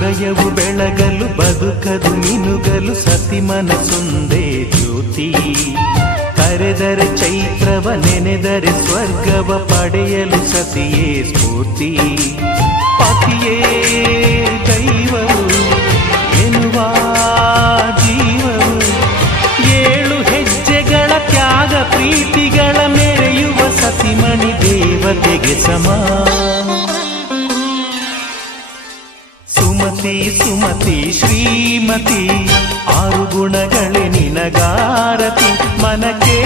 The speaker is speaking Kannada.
ಹೃದಯವು ಬೆಳಗಲು ಬದುಕದು ಮಿನುಗಲು ಸತಿ ಮನಸೊಂದೇ ಜ್ಯೋತಿ. ಕರೆದರೆ ಚೈತ್ರವ ನೆನೆದರೆ ಸ್ವರ್ಗವ ಪಡೆಯಲು ಸತಿಯೇ ಸ್ಫೂರ್ತಿ. ಪತಿಯೇ ದೈವವು ಎನ್ನುವ ಜೀವವು, 7 ಹೆಜ್ಜೆಗಳ ತ್ಯಾಗ ಪ್ರೀತಿಗಳ ಮೆರೆಯುವ ಸತಿಮಣಿ ದೇವತೆಗೆ ಸಮ. ಸುಮತಿ ಸುಮತಿ ಶ್ರೀಮತಿ 6 ಗುಣಗಳೇ ನಿನಗಾರತಿ. ಮನಕ್ಕೆ